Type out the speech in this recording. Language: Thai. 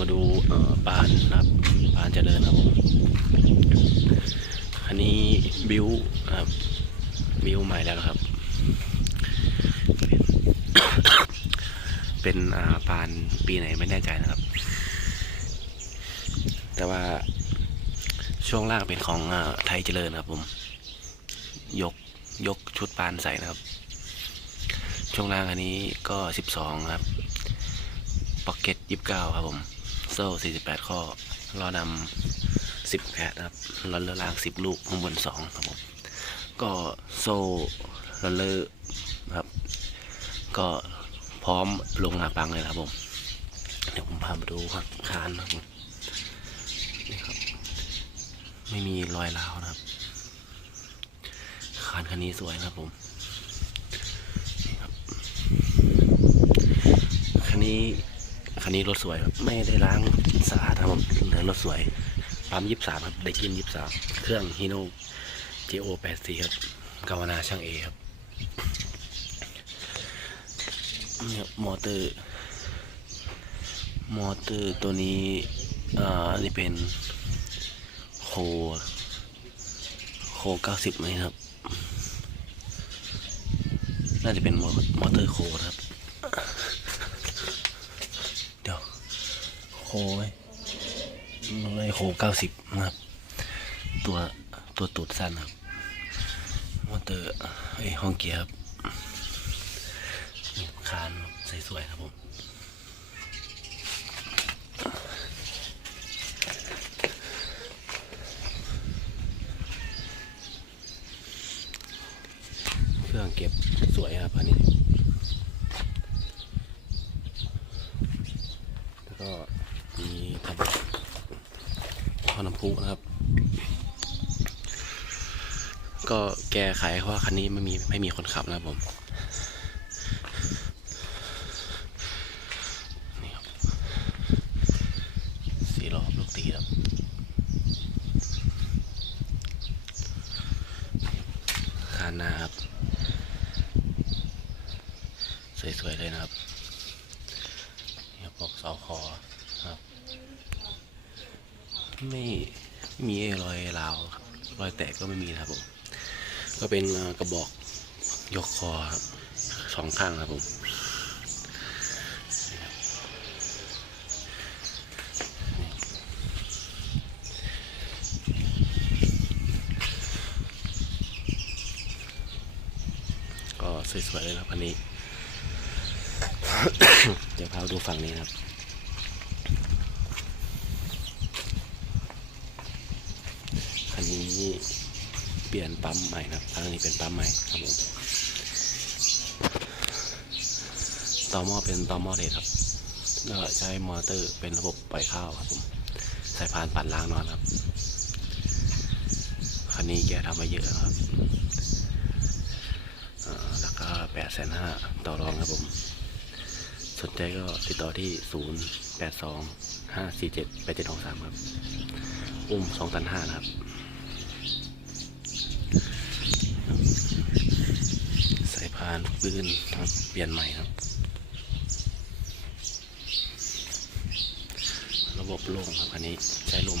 มาดูปานนะครับปานเจริญครับผมอันนี้บิวนะครับบิวใหม่แล้วครับ เป็นปานปีไหนไม่แน่ใจนะครับ แต่ว่าช่วงล่างเป็นของอไทยเจริญครับผมยกยกชุดปานใส่นะครับ ช่วงล่างอันนี้ก็สิบสองครับพ็อกเก็ตยี่สิบเก้าครับผม โซ่สี่สิบแปดข้อล้อนำสิบแพดนะครับล้อเลอร์ล่างสิบลูกข้างบนสองครับผม ก็โซ่ล้อเลอร์ครับ ก็พร้อมลงนาปังเลยครับผม เดี๋ยวผมพามาดูครับคานนะครับผมนี่ครับ ไม่มีรอยร้าวนะครับ คานคันนี้สวยนะครับผมนี่ครับคันนี้ คันนี้รถสวยครับไม่ได้ล้างสะอาดครับผมเหลือรถสวยปั๊มยี่สามครับได้กินยี่สามเครื่องฮีโน่ GO 8 4ครับกาวนาช่างเอครับนี่ครับมอเตอร์มอเตอร์ตัวนี้อ่าอันนี้เป็นโคโคเก้าสิบไหมครับ น่าจะเป็นมอมอเตอร์โคครับ เดี๋ยว โคไหมไม่โคเก้าสิบนะครับ ตัวตัวตูดสั้นครับมอเตอร์ไอห้องเกียร์ครับคานสวยๆครับผมเครื่องเก็บสวยครับอันนี้ แล้วก็ ท่อน้ำพุนะครับ ก็แก้ไขเพราะว่าคันนี้ไม่มีไม่มีคนขับนะครับผมนี่ครับสีล้อลูกตีครับคานหน้าครับ สวยๆเลยนะครับนี่ครับพวกเสาคอครับ ไม่ไม่มีรอยราวครับรอยแตกก็ไม่มีนะครับผม ก็เป็นกระบอกยกคอครับสองข้างครับผมก็สวยๆเลยนะครับอันนี้ เดี๋ยวพาดูฝั่งนี้ครับ คันนี้ เปลี่ยนปั๊มใหม่นะครับคันนี้เป็นปั๊มใหม่ครับผมต่อหม้อเป็นต่อหม้อเลดครับแล้วก็ใช้มอเตอร์เป็นระบบปล่อยข้าวครับผมสายพานปั่นล้างนอนครับคันนี้แกทำมาเยอะครับราคาแปดแสนห้าต่อรองครับผม สนใจก็ติดต่อที่0 8 2 5 4 7 8 7 6 3ครับ อุ้ม2ตัน5นะครับ สานปืนครับเปลี่ยนใหม่ครับ ระบบโล่งครับอันนี้ใช้ลม